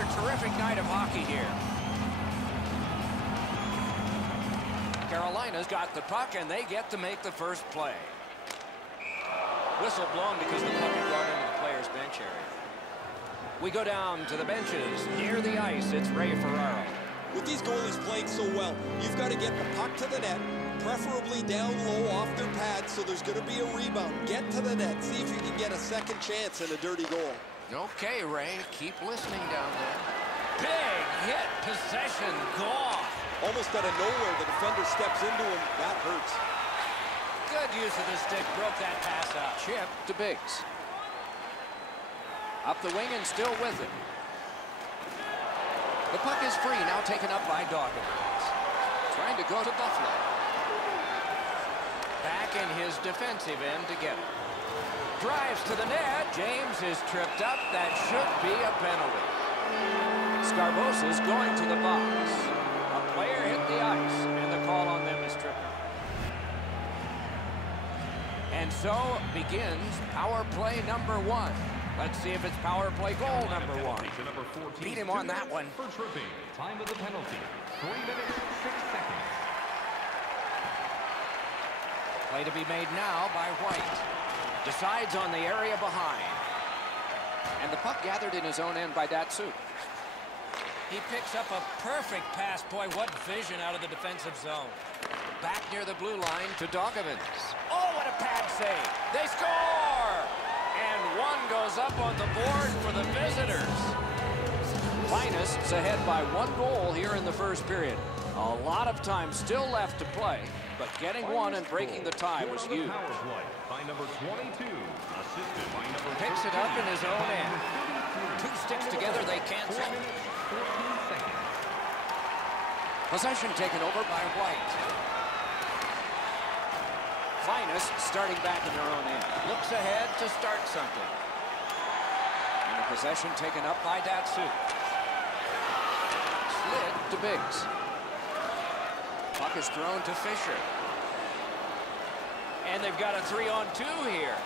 Another terrific night of hockey here. Carolina's got the puck, and they get to make the first play. Whistle blown because the puck had gone into the player's bench area. We go down to the benches. Near the ice, it's Ray Ferraro. With these goalies playing so well, you've got to get the puck to the net, preferably down low off their pads, so there's going to be a rebound. Get to the net. See if you can get a second chance in a dirty goal. Okay, Ray, keep listening down there. Big hit, possession, gone. Almost out of nowhere, the defender steps into him. That hurts. Good use of the stick, broke that pass out. Chip to Biggs. Up the wing and still with it. The puck is free, now taken up by Dawkins. Trying to go to Buffalo. Back in his defensive end to get it. Drives to the net. James is tripped up. That should be a penalty. Scarbosa's going to the box. A player hit the ice, and the call on them is tripping. And so begins power play number 1. Let's see if it's power play goal number 1. Beat him on that one. For tripping. Time of the penalty, 3 minutes, 6 seconds. Play to be made now by White. Decides on the area behind. And the puck gathered in his own end by Datsuk. He picks up a perfect pass. Boy, what vision out of the defensive zone. Back near the blue line to Dawkins. Oh, what a pad save. They score! And one goes up on the board for the visitors. Finest's ahead by 1 goal here in the first period. A lot of time still left to play, but getting one and breaking the tie was huge. By number 22, assisted by number Picks it up in his own end. 2 sticks together, they cancel. 4 minutes, 14 seconds. Possession taken over by White. Finest starting back in their own end. Looks ahead to start something. And the possession taken up by Datsuk. Slid to Biggs. Puck is thrown to Fisher. And they've got a 3-on-2 here.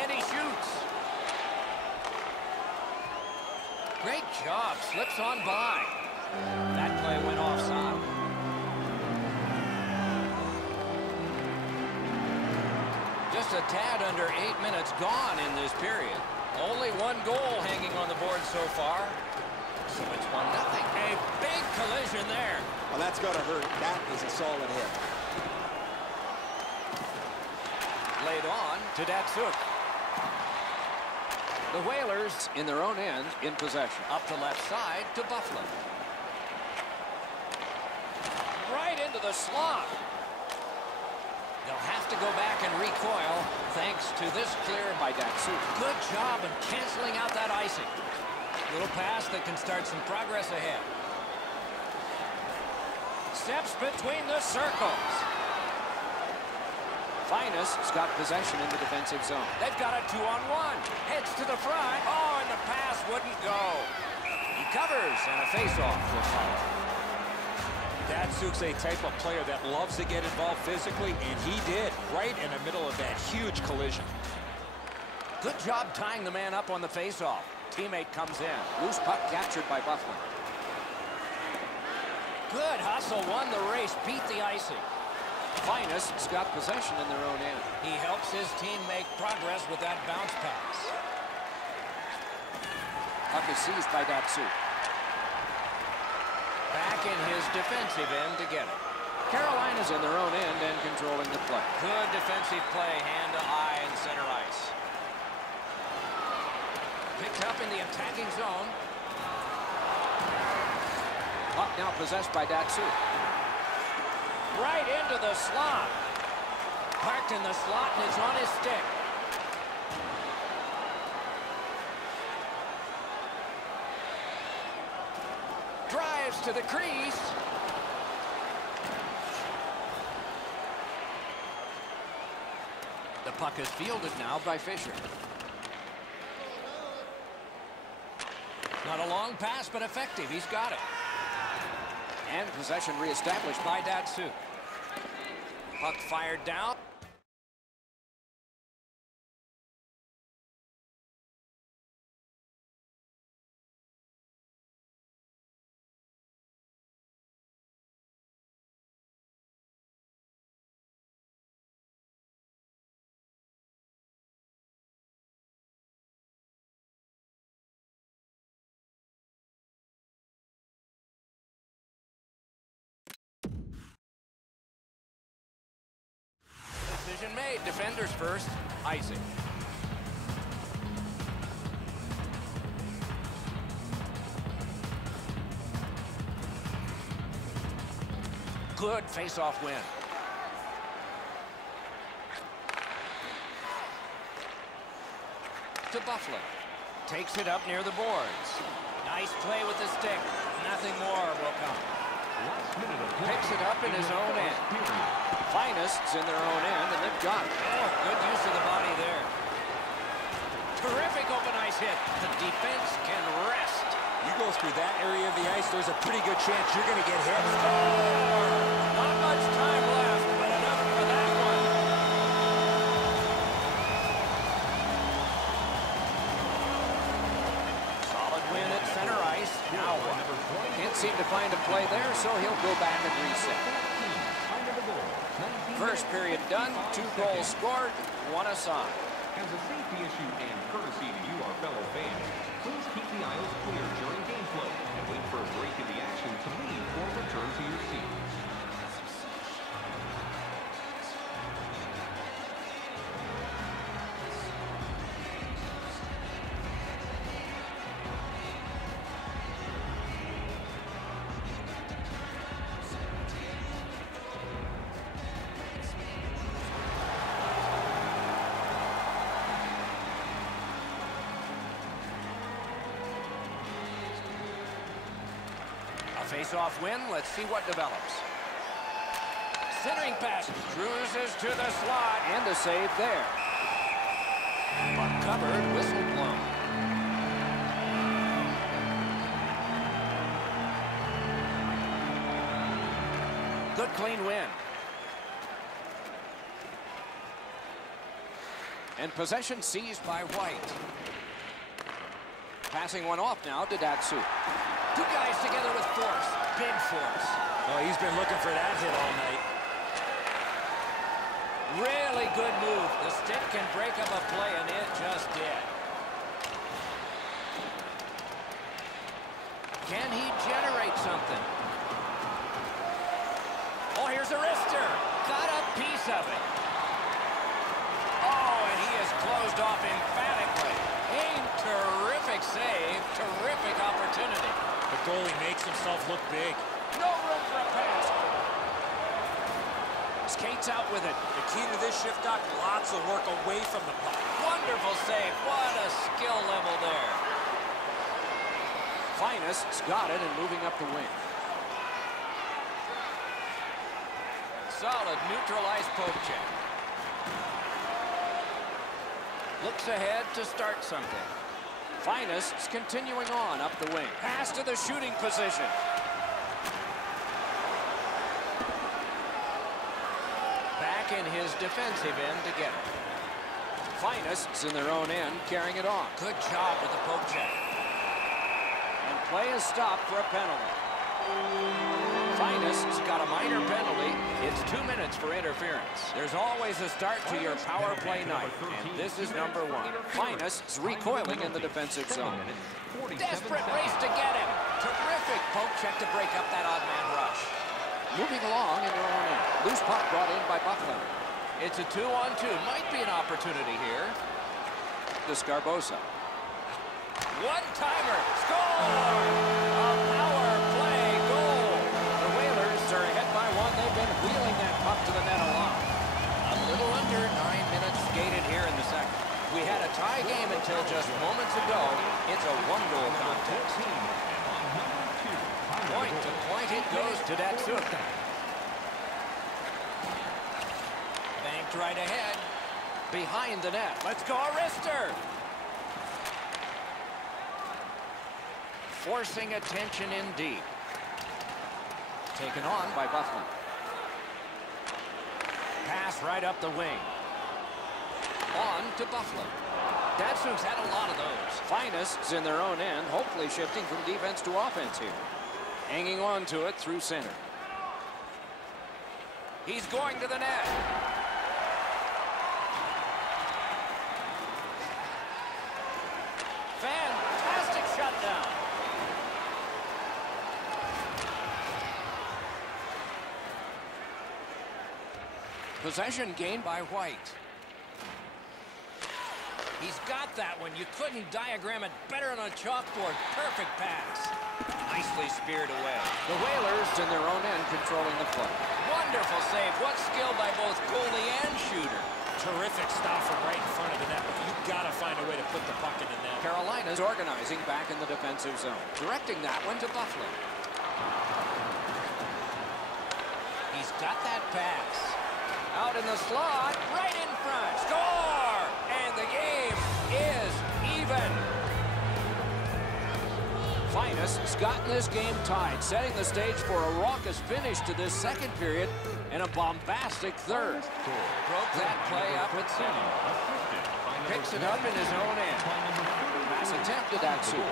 And he shoots. Great job. Slips on by. That play went offside. Just a tad under 8 minutes gone in this period. Only 1 goal hanging on the board so far. So it's 1-0. A big collision there. Well, that's got to hurt. That is a solid hit. Laid on to Datsuk. The Whalers in their own end in possession. Up the left side to Buffalo. Right into the slot. They'll have to go back and recoil thanks to this clear by Datsuk. Good job in canceling out that icing. Little pass that can start some progress ahead. Steps between the circles. Finest's got possession in the defensive zone. They've got a 2-on-1. Heads to the front. Oh, and the pass wouldn't go. He covers, and a face-off will follow. Datsuk's a type of player that loves to get involved physically, and he did right in the middle of that huge collision. Good job tying the man up on the face-off. Teammate comes in. Loose puck captured by Buffalo. Good hustle, won the race, beat the icing. Finest's got possession in their own end. He helps his team make progress with that bounce pass. Puck is seized by Datsuk. Back in his defensive end to get it. Carolina's in their own end and controlling the play. Good defensive play, hand to eye in center ice. Picked up in the attacking zone. Puck now possessed by Datsuk. Right into the slot. Parked in the slot, and it's on his stick. Drives to the crease. The puck is fielded now by Fisher. Not a long pass, but effective. He's got it. And possession reestablished by Datsuk. Puck fired down. made. Defenders first. Icing. Good face-off win. To Buffalo. Takes it up near the boards. Nice play with the stick. Nothing more will come. Picks it up in his own end. Finest's in their own end, and they've got it. Oh, good use of the body there. Terrific open ice hit. The defense can rest. You go through that area of the ice, there's a pretty good chance you're going to get hit. Not much time left, but enough for that one. Solid win at center ice. Now what? Can't seem to find a play there, so he'll go back and reset. First period done, 2 goals scored, 1 aside. As a safety issue and courtesy to you, our fellow fans, please keep the aisles clear during game flow and wait for a break in the action to leave or return to your seats. Face-off win. Let's see what develops. Centering pass. Cruises to the slot. And a save there. Puck covered. Whistle blown. Good clean win. And possession seized by White. Passing one off now to Datsu. 2 guys together with force. Big force. Oh, he's been looking for that hit all night. Really good move. The stick can break up a play, and it just did. Can he generate something? Oh, here's a wrister. Got a piece of it. Oh, and he is closed off emphatically. A terrific save. Terrific opportunity. The goalie makes himself look big. No room for a pass. Skates out with it. The key to this shift, Doc, lots of work away from the puck. Wonderful save. What a skill level there. Finest's got it and moving up the wing. Solid neutralized poke check. Looks ahead to start something. Finest's continuing on up the wing. Pass to the shooting position. Back in his defensive end to get it. Finest's in their own end, carrying it on. Good job with the poke check. And play is stopped for a penalty. Finest's got a minor penalty. It's 2 minutes for interference. There's always a start to your power play night, and this is number 1. Finest's recoiling in the defensive zone. Desperate race to get him. Terrific poke check to break up that odd man rush. Moving along in their own end. Loose puck brought in by Buffalo. It's a 2-on-2. Might be an opportunity here. To Scarbosa. One-timer. Score! A power play goal. The Whalers are ahead by 1. They've been wheeling that puck to the net a lot. A little under 9 minutes skated here in the second. We had a tie game until just moments ago. It's a 1-goal contest. Point to point it goes to Datsuk. Banked right ahead. Behind the net. Let's go, wrister. Forcing attention in deep. Taken on by Buffalo. Pass right up the wing. On to Buffalo. Datsuk's had a lot of those. Finest's in their own end, hopefully shifting from defense to offense here. Hanging on to it through center. He's going to the net. Fantastic shutdown. Possession gained by White. He's got that one. You couldn't diagram it better on a chalkboard. Perfect pass. Nicely speared away. The Whalers in their own end controlling the play. Wonderful save. What skill by both goalie and shooter. Terrific stop from right in front of the net. You've got to find a way to put the puck in the net. Carolina's organizing back in the defensive zone. Directing that one to Buffalo. He's got that pass. Out in the slot, right in front. Score! And the game is even. Finus has gotten this game tied, setting the stage for a raucous finish to this second period and a bombastic third. Broke that play up at center. Picks it up in his own end. Pass attempt to TxW.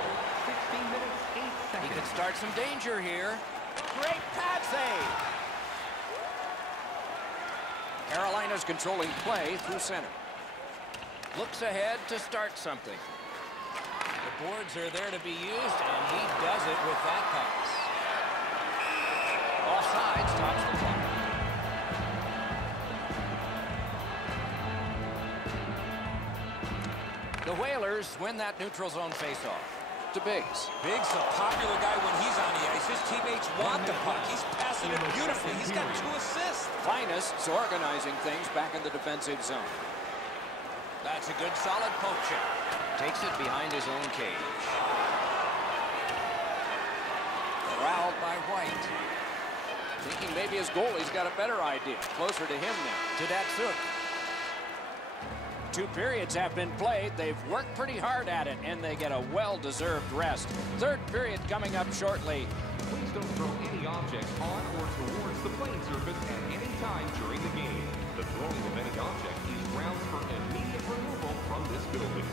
He can start some danger here. Great pad save. Carolina's controlling play through center. Looks ahead to start something. The boards are there to be used, and he does it with that pass. Offside stops the clock. The Whalers win that neutral zone faceoff. To Biggs. Biggs, a popular guy when he's on the ice. His teammates want the puck. He's passing it beautifully. He's got 2 assists. Finus is organizing things back in the defensive zone. That's a good solid poke check. Takes it behind his own cage. Corralled by White. Thinking maybe his goalie's got a better idea. Closer to him now. To TxW. 2 periods have been played. They've worked pretty hard at it, and they get a well-deserved rest. Third period coming up shortly. Please don't throw any objects on or towards the playing surface at any time during the game. The throwing of any object is grounds for immediate removal from this building.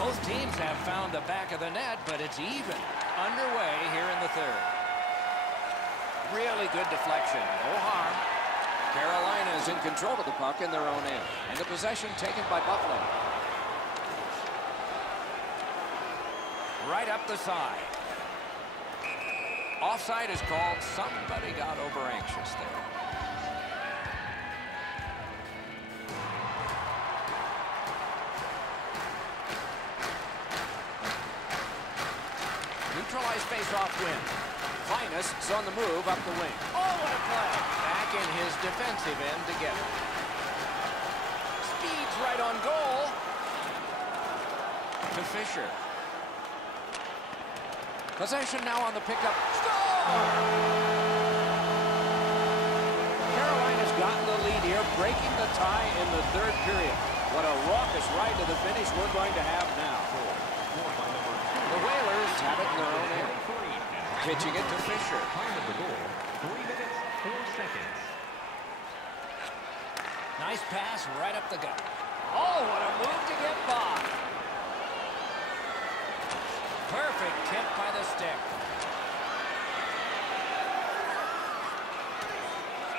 Both teams have found the back of the net, but it's even. Underway here in the third. Really good deflection. No harm. Carolina is in control of the puck in their own end. And the possession taken by Buffalo. Right up the side. Offside is called. Somebody got over anxious there. Neutralized face-off win. Finus is on the move up the wing. Oh, what a play! Back in his defensive end to get it. Speeds right on goal. To Fisher. Possession now on the pickup. Score! Carolina's gotten the lead here, breaking the tie in the third period. What a raucous ride to the finish we're going to have now. The Whalers have it in their own end. Pitching it to Fisher. Time of the goal, 3 minutes, 4 seconds. Nice pass right up the gut. Oh, what a move to get by. Perfect tip by the stick.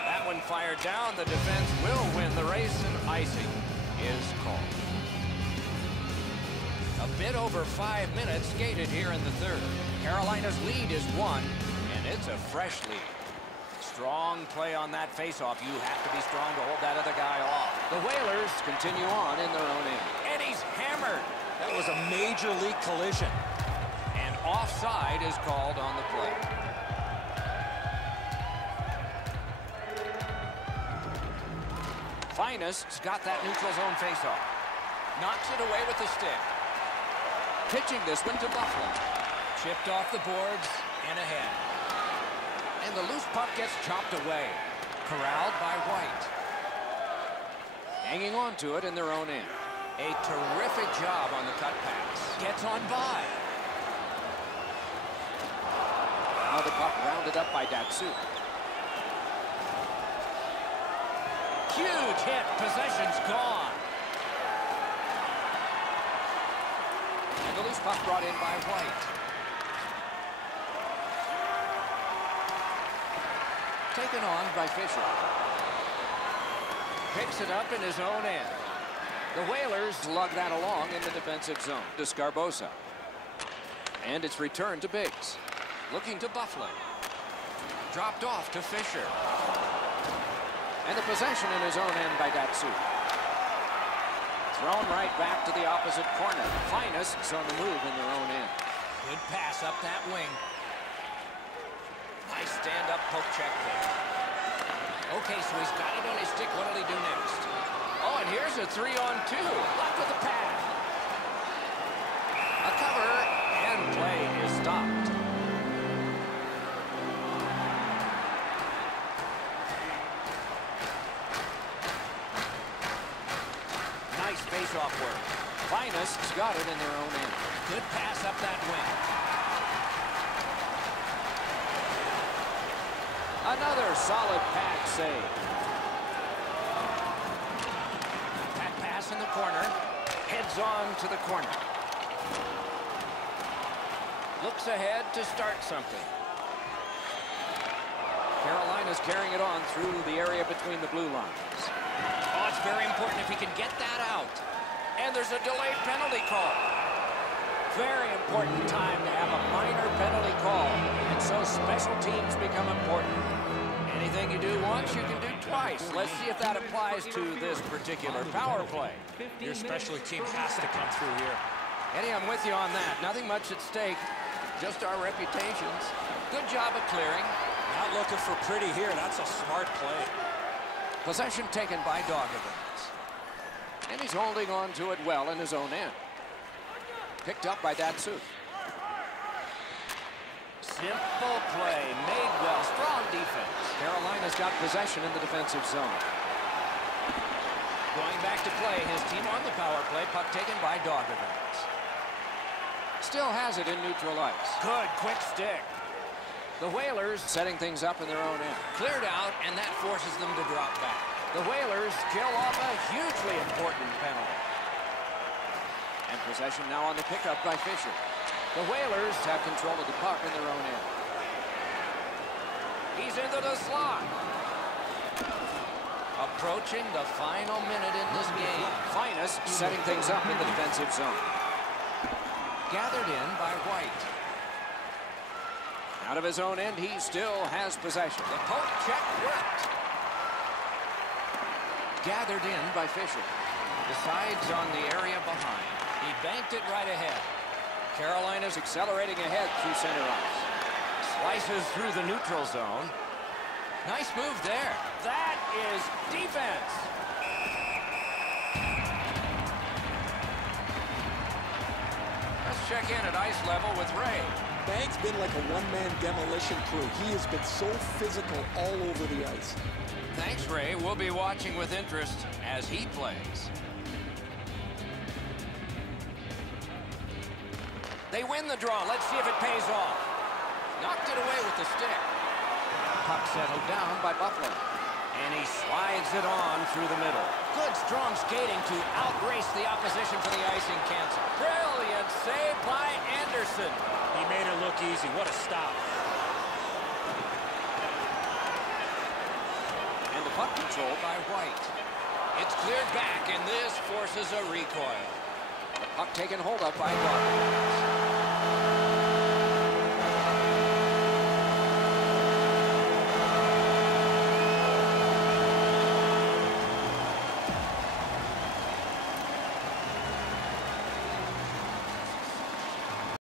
That one fired down. The defense will win the race, and icing is called. A bit over 5 minutes skated here in the third. Carolina's lead is 1, and it's a fresh lead. Strong play on that faceoff. You have to be strong to hold that other guy off. The Whalers continue on in their own end. And he's hammered. That was a major league collision. And offside is called on the play. Finus has got that neutral zone faceoff. Knocks it away with the stick. Pitching this one to Buffalo. Chipped off the boards and ahead. And the loose puck gets chopped away. Corralled by White. Hanging on to it in their own end. A terrific job on the cut pass. Gets on by. Now the puck rounded up by TxW. Huge hit. Possession's gone. And the loose puck brought in by White. Taken on by Fisher. Picks it up in his own end. The Whalers lug that along in the defensive zone to Scarbosa. And it's returned to Biggs. Looking to Buffalo. Dropped off to Fisher. And the possession in his own end by Datsuk. Thrown right back to the opposite corner. Finest is on the move in their own end. Good pass up that wing. Nice stand-up poke check there. Okay, so he's got it on his stick. What'll he do next? Oh, and here's a 3-on-2. Blocked with the pad. A cover, and play is stopped. Nice face-off work. Finest's got it in their own end. Good pass up that wing. Another solid pad save. Back pass in the corner. Heads on to the corner. Looks ahead to start something. Carolina's carrying it on through the area between the blue lines. Oh, it's very important if he can get that out. And there's a delayed penalty call. Very important time to have a minor penalty call. And so special teams become important. Anything you do once, you can do twice. Let's see if that applies to this particular power play. Your special team has to come through here. Eddie, I'm with you on that. Nothing much at stake. Just our reputations. Good job of clearing. Not looking for pretty here. That's a smart play. Possession taken by Dogovins. And he's holding on to it well in his own end. Picked up by Datsuk. Simple play, made well, strong defense. Carolina's got possession in the defensive zone. Going back to play, his team on the power play, puck taken by Dogovins. Still has it in neutral ice. Good, quick stick. The Whalers setting things up in their own end. Cleared out, and that forces them to drop back. The Whalers kill off a hugely important penalty. And possession now on the pickup by Fisher. The Whalers have control of the puck in their own end. He's into the slot. Approaching the final minute in this game. Finest setting things up in the defensive zone. Gathered in by White. Out of his own end, he still has possession. The poke check worked. Gathered in by Fisher. Decides on the area behind. He banked it right ahead. Carolina's accelerating ahead through center ice. Slices through the neutral zone. Nice move there. That is defense. Let's check in at ice level with Ray. Bank's been like a one-man demolition crew. He has been so physical all over the ice. Thanks, Ray. We'll be watching with interest as he plays. They win the draw. Let's see if it pays off. Knocked it away with the stick. Puck settled down by Buffalo. And he slides it on through the middle. Good, strong skating to outrace the opposition for the icing cancel. Brilliant save by Anderson. He made it look easy. What a stop. And the puck controlled by White. It's cleared back, and this forces a recoil. The puck taken hold of by Dogovins.